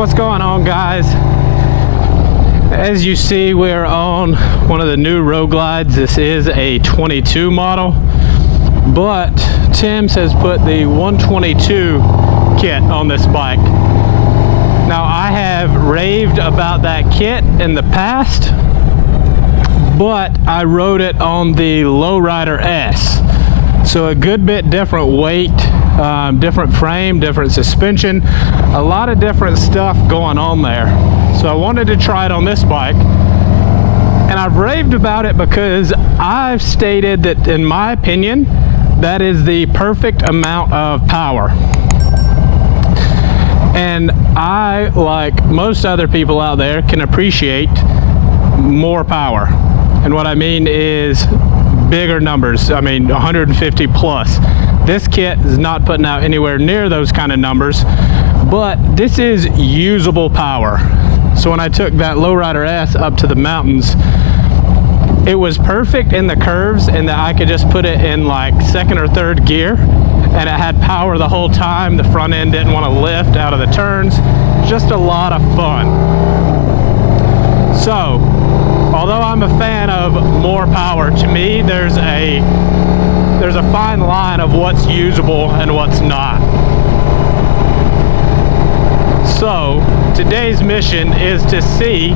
What's going on, guys? As you see, we're on one of the new road glides. This is a 22 model, but Timms has put the 122 kit on this bike. Now, I have raved about that kit in the past, but I rode it on the Lowrider S. So a good bit different weight, different frame, different suspension, a lot of different stuff going on there. So I wanted to try it on this bike, and I've raved about it because I've stated that, in my opinion, that is the perfect amount of power. And I, like most other people out there, can appreciate more power. And what I mean is bigger numbers. I mean 150 plus. This kit is not putting out anywhere near those kind of numbers, but this is usable power. So when I took that Lowrider S up to the mountains, it was perfect in the curves, and that I could just put it in like second or third gear, and it had power the whole time. The front end didn't want to lift out of the turns. Just a lot of fun. So although I'm a fan of more power, to me there's a fine line of what's usable and what's not. So today's mission is to see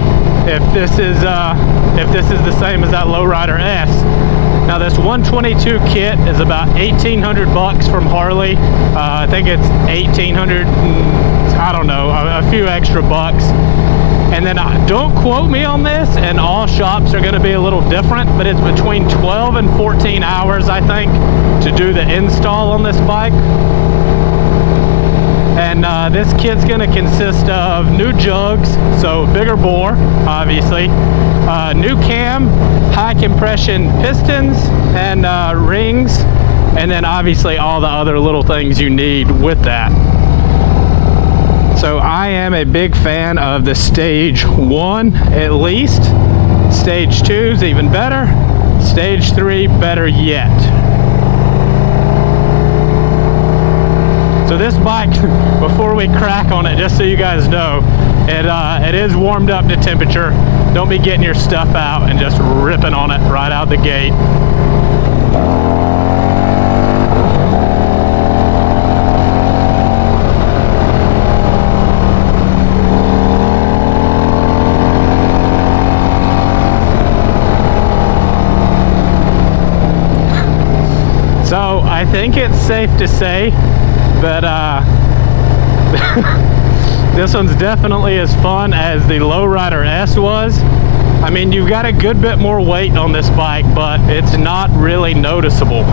if this is the same as that Lowrider S. Now, this 122 kit is about 1,800 bucks from Harley. I think it's 1,800, I don't know, a few extra bucks. And then don't quote me on this, and all shops are going to be a little different, but it's between 12 and 14 hours, I think, to do the install on this bike. And this kit's going to consist of new jugs, so bigger bore, obviously, new cam, high compression pistons and rings, and then obviously all the other little things you need with that. So I am a big fan of the Stage 1 at least. Stage 2 is even better. Stage 3 better yet. So this bike, before we crack on it, just so you guys know, it is warmed up to temperature. Don't be getting your stuff out and just ripping on it right out the gate. So I think it's safe to say that this one's definitely as fun as the Lowrider S was. I mean, you've got a good bit more weight on this bike, but it's not really noticeable.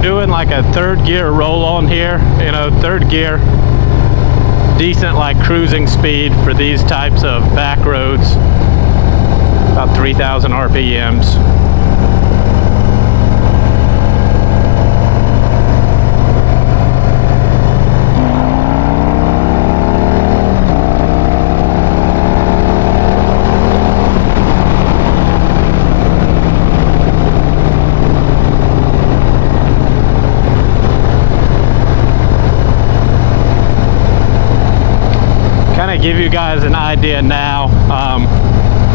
Doing like a third gear roll on here, you know, third gear, decent like cruising speed for these types of back roads, about 3,000 RPMs. Give you guys an idea now,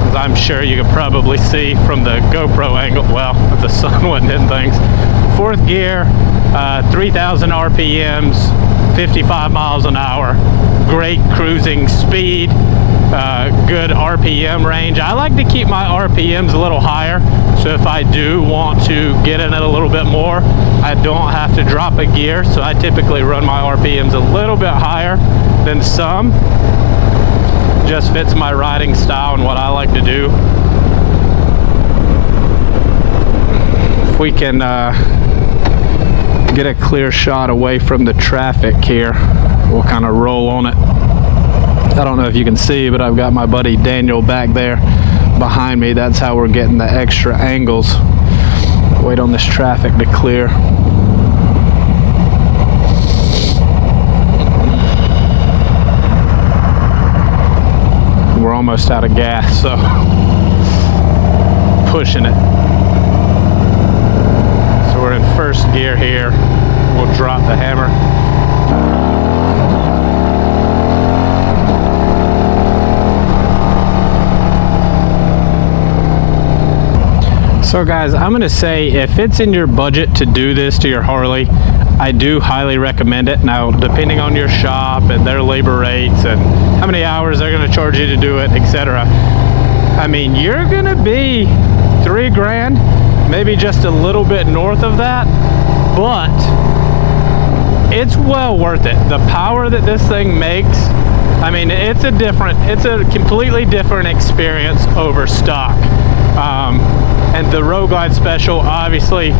as I'm sure you can probably see from the GoPro angle, well, if the sun wasn't hitting things. Fourth gear, 3,000 RPMs, 55 miles an hour, great cruising speed, good RPM range. I like to keep my RPMs a little higher, so if I do want to get in it a little bit more, I don't have to drop a gear. So I typically run my RPMs a little bit higher than some. Just fits my riding style and what I like to do. If we can get a clear shot away from the traffic here, we'll kind of roll on it. I don't know if you can see, but I've got my buddy Daniel back there behind me. That's how we're getting the extra angles. Wait on this traffic to clear. almost out of gas, so pushing it. So we're in first gear here. We'll drop the hammer. So guys, I'm gonna say if it's in your budget to do this to your Harley, I do highly recommend it. Now, depending on your shop and their labor rates and how many hours they're gonna charge you to do it, etc. I mean, you're gonna be $3 grand, maybe just a little bit north of that, but it's well worth it. The power that this thing makes, I mean, it's a completely different experience over stock. And the Road Glide Special obviously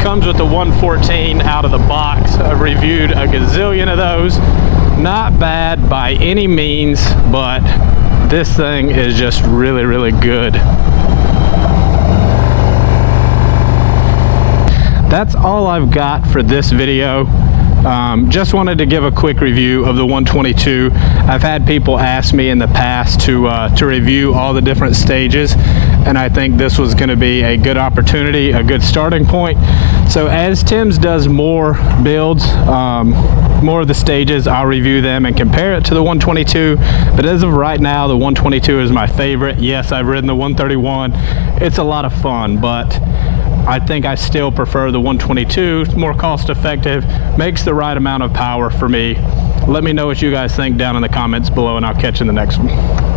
comes with the 114 out of the box. I've reviewed a gazillion of those. Not bad by any means, but this thing is just really, really good. That's all I've got for this video. Just wanted to give a quick review of the 122. I've had people ask me in the past to review all the different stages, and I think this was going to be a good opportunity, a good starting point. So as Timms does more builds, more of the stages, I'll review them and compare it to the 122. But as of right now, the 122 is my favorite. Yes, I've ridden the 131. It's a lot of fun, but I think I still prefer the 122. It's more cost effective, makes the right amount of power for me. Let me know what you guys think down in the comments below, and I'll catch you in the next one.